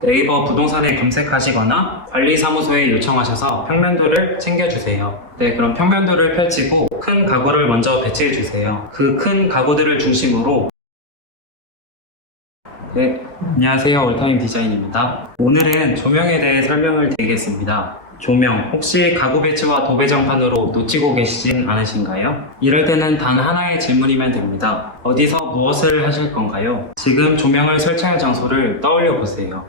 네이버 부동산에 검색하시거나 관리사무소에 요청하셔서 평면도를 챙겨주세요. 네, 그럼 평면도를 펼치고 큰 가구를 먼저 배치해주세요. 그 큰 가구들을 중심으로 네, 안녕하세요. 올타임 디자인입니다. 오늘은 조명에 대해 설명을 드리겠습니다. 조명, 혹시 가구 배치와 도배정판으로 놓치고 계시진 않으신가요? 이럴 때는 단 하나의 질문이면 됩니다. 어디서 무엇을 하실 건가요? 지금 조명을 설치할 장소를 떠올려 보세요.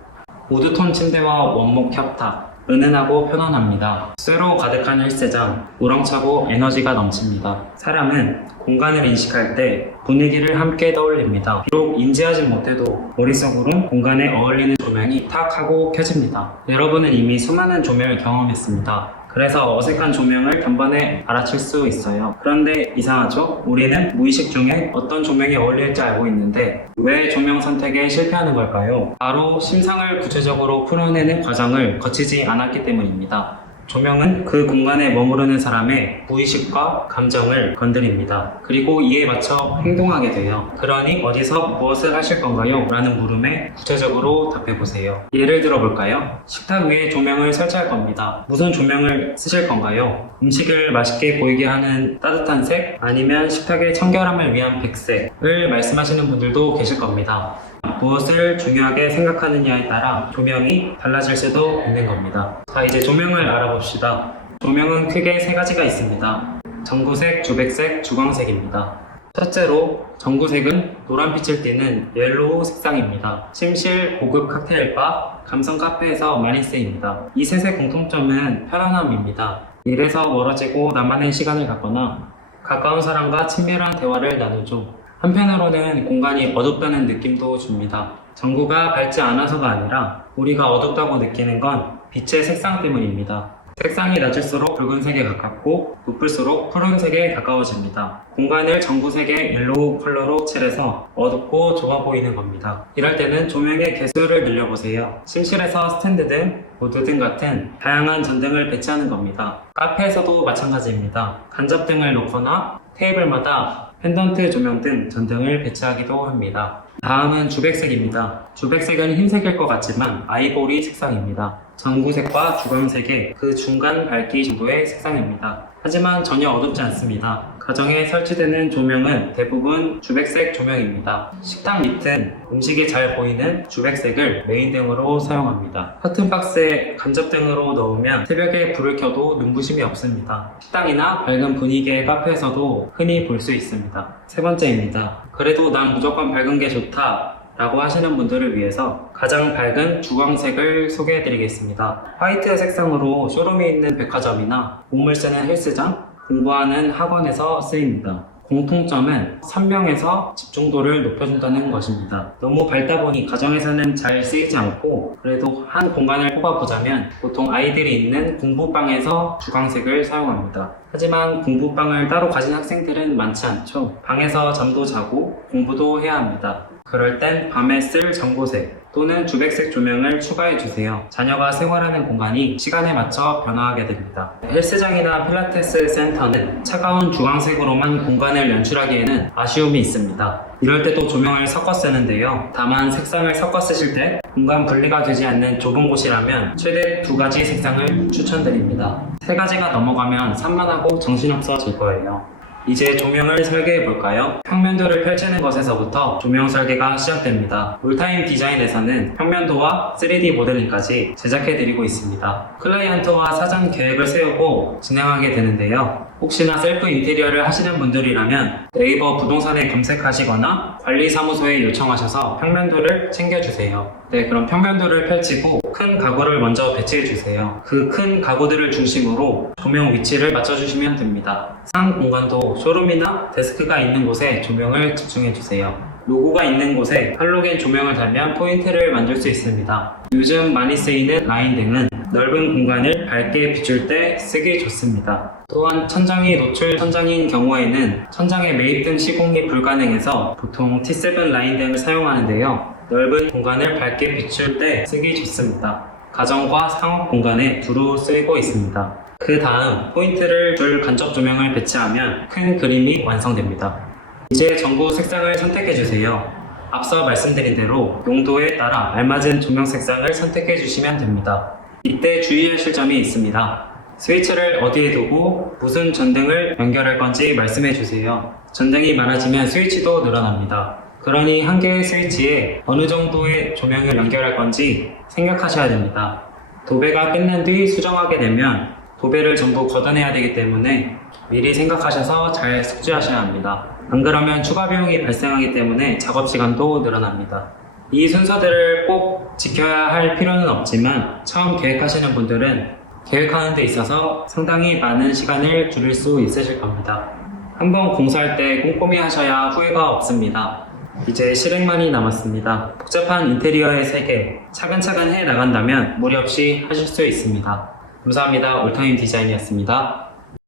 우드톤 침대와 원목 협탁, 은은하고 편안합니다. 쇠로 가득한 헬스장, 우렁차고 에너지가 넘칩니다. 사람은 공간을 인식할 때 분위기를 함께 떠올립니다. 비록 인지하지 못해도 머릿속으론 공간에 어울리는 조명이 탁 하고 켜집니다. 여러분은 이미 수많은 조명을 경험했습니다. 그래서 어색한 조명을 단번에 알아챌 수 있어요. 그런데 이상하죠? 우리는 무의식 중에 어떤 조명이 어울릴지 알고 있는데 왜 조명 선택에 실패하는 걸까요? 바로 심상을 구체적으로 풀어내는 과정을 거치지 않았기 때문입니다. 조명은 그 공간에 머무르는 사람의 무의식과 감정을 건드립니다. 그리고 이에 맞춰 행동하게 돼요. 그러니 어디서 무엇을 하실 건가요? 라는 물음에 구체적으로 답해보세요. 예를 들어볼까요? 식탁 위에 조명을 설치할 겁니다. 무슨 조명을 쓰실 건가요? 음식을 맛있게 보이게 하는 따뜻한 색? 아니면 식탁의 청결함을 위한 백색을 말씀하시는 분들도 계실 겁니다. 무엇을 중요하게 생각하느냐에 따라 조명이 달라질 수도 있는 겁니다. 자, 이제 조명을 알아봅시다. 조명은 크게 세 가지가 있습니다. 전구색, 주백색, 주광색입니다. 첫째로 전구색은 노란빛을 띠는 옐로우 색상입니다. 침실, 고급 칵테일바, 감성 카페에서 많이 쓰입니다. 이 셋의 공통점은 편안함입니다. 일에서 멀어지고 나만의 시간을 갖거나 가까운 사람과 친밀한 대화를 나누죠. 한편으로는 공간이 어둡다는 느낌도 줍니다. 전구가 밝지 않아서가 아니라 우리가 어둡다고 느끼는 건 빛의 색상 때문입니다. 색상이 낮을수록 붉은색에 가깝고 높을수록 푸른색에 가까워집니다. 공간을 전구색의 옐로우 컬러로 칠해서 어둡고 좁아 보이는 겁니다. 이럴 때는 조명의 개수를 늘려보세요. 침실에서 스탠드 등, 보드 등 같은 다양한 전등을 배치하는 겁니다. 카페에서도 마찬가지입니다. 간접등을 놓거나 테이블마다 펜던트 조명 등 전등을 배치하기도 합니다. 다음은 주백색입니다. 주백색은 흰색일 것 같지만 아이보리 색상입니다. 전구색과 주광색의 그 중간 밝기 정도의 색상입니다. 하지만 전혀 어둡지 않습니다. 가정에 설치되는 조명은 대부분 주백색 조명입니다. 식탁 밑은 음식이 잘 보이는 주백색을 메인등으로 사용합니다. 커튼박스에 간접등으로 넣으면 새벽에 불을 켜도 눈부심이 없습니다. 식당이나 밝은 분위기의 카페에서도 흔히 볼 수 있습니다. 세 번째입니다. 그래도 난 무조건 밝은 게 좋다 라고 하시는 분들을 위해서 가장 밝은 주광색을 소개해드리겠습니다. 화이트 색상으로 쇼룸이 있는 백화점이나 몸을 쓰는 헬스장, 공부하는 학원에서 쓰입니다. 공통점은 선명해서 집중도를 높여준다는 것입니다. 너무 밝다 보니 가정에서는 잘 쓰이지 않고 그래도 한 공간을 뽑아보자면 보통 아이들이 있는 공부방에서 주광색을 사용합니다. 하지만 공부방을 따로 가진 학생들은 많지 않죠. 방에서 잠도 자고 공부도 해야 합니다. 그럴 땐 밤에 쓸 전구색 또는 주백색 조명을 추가해주세요. 자녀가 생활하는 공간이 시간에 맞춰 변화하게 됩니다. 헬스장이나 필라테스 센터는 차가운 주광색으로만 공간을 연출하기에는 아쉬움이 있습니다. 이럴 때도 조명을 섞어 쓰는데요. 다만 색상을 섞어 쓰실 때 공간 분리가 되지 않는 좁은 곳이라면 최대 2가지 색상을 추천드립니다. 3가지가 넘어가면 산만하고 정신없어질 거예요. 이제 조명을 설계해 볼까요? 평면도를 펼치는 것에서부터 조명 설계가 시작됩니다. 올타임 디자인에서는 평면도와 3D 모델링까지 제작해 드리고 있습니다. 클라이언트와 사전 계획을 세우고 진행하게 되는데요. 혹시나 셀프 인테리어를 하시는 분들이라면 네이버 부동산에 검색하시거나 관리사무소에 요청하셔서 평면도를 챙겨주세요. 네, 그럼 평면도를 펼치고 큰 가구를 먼저 배치해주세요. 그 큰 가구들을 중심으로 조명 위치를 맞춰주시면 됩니다. 상 공간도 쇼룸이나 데스크가 있는 곳에 조명을 집중해주세요. 로고가 있는 곳에 할로겐 조명을 달면 포인트를 만들 수 있습니다. 요즘 많이 쓰이는 라인등은 넓은 공간을 밝게 비출 때 쓰기 좋습니다. 또한 천장이 노출 천장인 경우에는 천장에 매입등 시공이 불가능해서 보통 T7 라인등을 사용하는데요. 넓은 공간을 밝게 비출 때 쓰기 좋습니다. 가정과 상업 공간에 두루 쓰이고 있습니다. 그 다음 포인트를 줄 간접 조명을 배치하면 큰 그림이 완성됩니다. 이제 전구 색상을 선택해주세요. 앞서 말씀드린 대로 용도에 따라 알맞은 조명 색상을 선택해 주시면 됩니다. 이때 주의하실 점이 있습니다. 스위치를 어디에 두고 무슨 전등을 연결할 건지 말씀해 주세요. 전등이 많아지면 스위치도 늘어납니다. 그러니 한 개의 스위치에 어느 정도의 조명을 연결할 건지 생각하셔야 됩니다. 도배가 끝난 뒤 수정하게 되면 도배를 전부 걷어내야 되기 때문에 미리 생각하셔서 잘 숙지하셔야 합니다. 안 그러면 추가 비용이 발생하기 때문에 작업 시간도 늘어납니다. 이 순서들을 꼭 지켜야 할 필요는 없지만 처음 계획하시는 분들은 계획하는 데 있어서 상당히 많은 시간을 줄일 수 있으실 겁니다. 한번 공사할 때 꼼꼼히 하셔야 후회가 없습니다. 이제 실행만이 남았습니다. 복잡한 인테리어의 세계 차근차근 해 나간다면 무리 없이 하실 수 있습니다. 감사합니다. 올타임 디자인이었습니다.